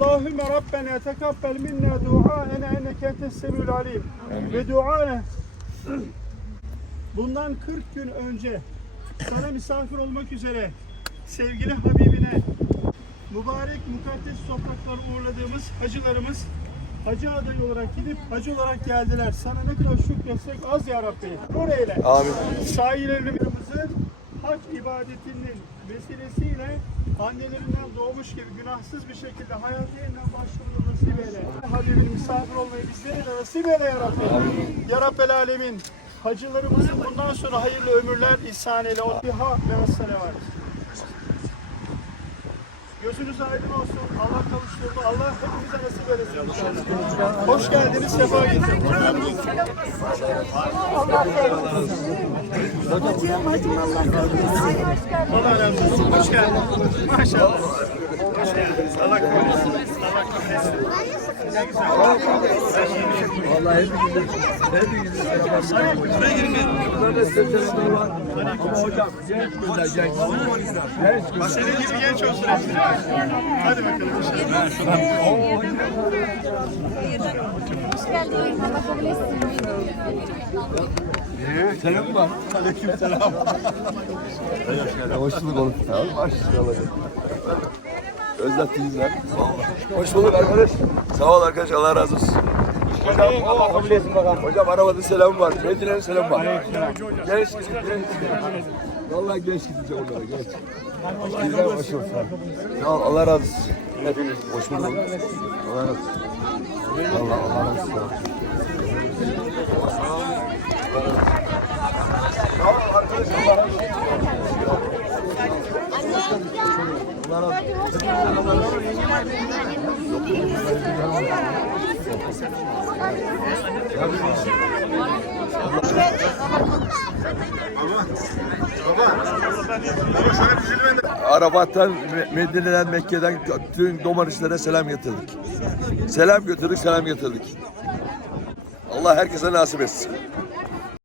Allahümme Rabbena tekabbel minna duaena enneke entes semül alim. Ve duana bundan 40 gün önce sana misafir olmak üzere sevgili Habibine mübarek mukaddes topraklara uğurladığımız hacılarımız hacı adayı olarak gidip hacı olarak geldiler. Sana ne kadar şükretsek az ya Rabbi. Nur eyle. Amin. Sahillerimizin hac ibadetinin vesilesiyle annelerinden doğmuş gibi günahsız bir şekilde hayata yeniden başvurunu nasip eyle. Habibin misafir olmayı bizlere de nasip eyle ya Rabbi. Ya Rabbel Alemin. Hacılarımızın bundan sonra hayırlı ömürler ihsan eyle. O biha ve var. Gözünüz aydın olsun. Allah kavuşturdu. Allah hepimize nasip eylesin. Hoş geldiniz. Sefa getirdiniz. Allah razı olsun. Hoş geldiniz. Maşallah. Hoş geldiniz. Allah kabul etsin. Allah kabul etsin. Ne güzel. Vallahi hepinize, hepinize selam. Burada seçenekler var. Ama hocam genç güzel genç. Güzel. Senin gibi genç olsun. Hadi bakalım. Hoş. Selam var. Aleyküm selam. Hoş bulduk oğlum. Sağ ol. Özlettiniz lan. Hoş bulduk arkadaş. Sağ ol arkadaş. Allah razı olsun. Hocam, Allah kabul etsin. Hocam arabada selam var. Medine'nin selam var. Genç gidin, genç. Vallahi genç gidecek onlara, genç. Güzel hoş olsun. Sağ ol, Allah razı olsun. Hepiniz hoş bulduk. Allah razı olsun. Allah, Allah razı olsun. Sağ ol arkadaş, Allah razı olsun. Arafat'tan, Me- Medine'den, Mekke'den tüm domateslere selam getirdik. Selam götürdük, selam getirdik. Allah herkese nasip etsin.